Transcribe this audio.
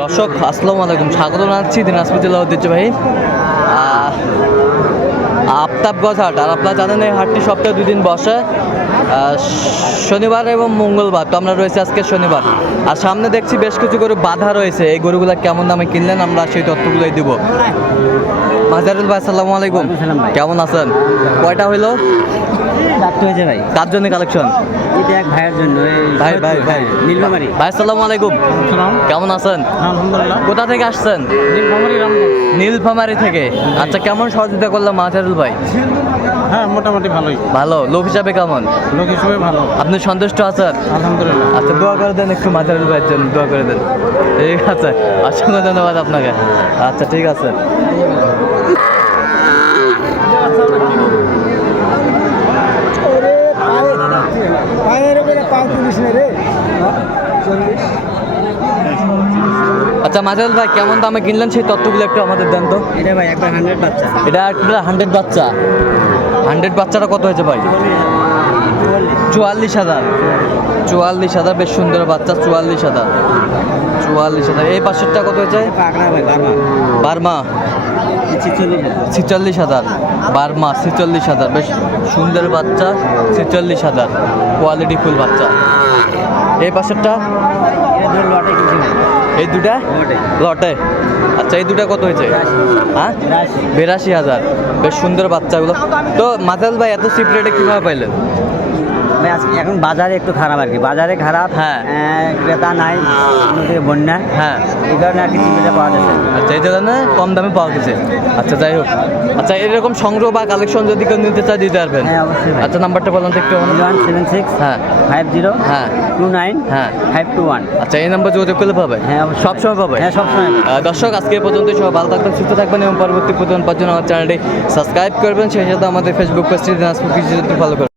দর্শক আসসালামু আলাইকুম। স্বাগত জানাচ্ছি দিনাজপুর জেলা ঐতিহ্যবাহী আফতাবগঞ্জ হাট আর আপনারা জানেন এই হাটটি সপ্তাহে দুই দিন বসে শনিবার এবং মঙ্গলবার তো আমরা রয়েছে আজকে শনিবার। আর সামনে দেখছি বেশ কিছু গরু বাধা রয়েছে এই গরুগুলো কেমন দামে কিনলেন আমরা সেই তথ্যগুলোই দিব। মাজারুল ভাই আলাইকুম। সালাম ভাই। কেমন আছেন? কয়টা হইল? রাখতে হয়েছে ভাই। কার জন্য কালেকশন? এটা এক ভাইয়ের জন্য ভাই ভাই ভাই নীলমারি ভাই আসসালামু আলাইকুম। কেমন আছেন? আলহামদুলিল্লাহ। কোথা থেকে আসছেন? নীলমারি নীলফামারি থেকে। আচ্ছা কেমন সহযোগিতা করলাম মাজারুল ভাই? হ্যাঁ মোটামুটি ভালোই। ভালো? লোক হিসাবে কেমন? লোক হিসেবে ভালো। আপনি সন্তুষ্ট আছেন? আলহামদুলিল্লাহ। আচ্ছা দোয়া করে দেন একটু মাজারুল ভাইয়ের জন্য দোয়া করে দেন। ঠিক আছে অসংখ্য ধন্যবাদ আপনাকে। আচ্ছা ঠিক আছে। আচ্ছা মাজারুল ভাই কেমন দামে কিনলেন সেই তথ্যগুলো একটু আমাদের দেন তো? এটা ভাই একবার হান্ড্রেড বাচ্চা। এটা একটা হান্ড্রেড বাচ্চা। হান্ড্রেড বাচ্চাটা কত হয়েছে ভাই? চুয়াল্লিশ হাজার। চুয়াল্লিশ হাজার বেশ সুন্দর বাচ্চা চুয়াল্লিশ হাজার। চুয়াল্লিশ হাজার। এই পাশেরটা কত হয়েছে? বার্মা। ছিচল্লিশ ছিচল্লিশ হাজার। বার্মা ছিচল্লিশ হাজার। বেশ সুন্দর বাচ্চা ছিচল্লিশ হাজার। কোয়ালিটি ফুল বাচ্চা। এই পাশেরটা? এই দুটা? লটে। আচ্ছা এই দুটা কত হয়েছে? হ্যাঁ? বিরাশি। হাজার। বেশ সুন্দর বাচ্চাগুলো। তো মাতাল ভাই, এত সিপ্রেটে রেটে কীভাবে পাইলেন? এখন বাজারে একটু খারাপ আর কি। বাজারে খারাপ হ্যাঁ। ক্রেতা নাই বন্যা। হ্যাঁ। এই কারণে আর কি চিন্তা পাওয়া যাচ্ছে। আচ্ছা এই জন্য কম দামে পাওয়া গেছে। আচ্ছা যাই হোক। আচ্ছা এরকম সংগ্রহ বা কালেকশন যদি কেউ নিতে চায় দিতে পারবেন। হ্যাঁ অবশ্যই আচ্ছা নাম্বারটা বলুন তো একটু ওয়ান সেভেন সিক্স হ্যাঁ। ফাইভ জিরো হ্যাঁ। টু নাইন হ্যাঁ। ফাইভ টু ওয়ান আচ্ছা এই নাম্বার যোগাযোগ করলে পাবে? হ্যাঁ অবশ্যই। সব সময় পাবে? হ্যাঁ সবসময় দর্শক আজকে পর্যন্ত সবাই ভালো থাকবেন সুস্থ থাকবেন এবং পরবর্তী জন্য আমার চ্যানেলটি সাবস্ক্রাইব করবেন। সেই সাথে আমাদের ফেসবুক পেজটি দিনাজপুর কৃষি ফলো করবেন।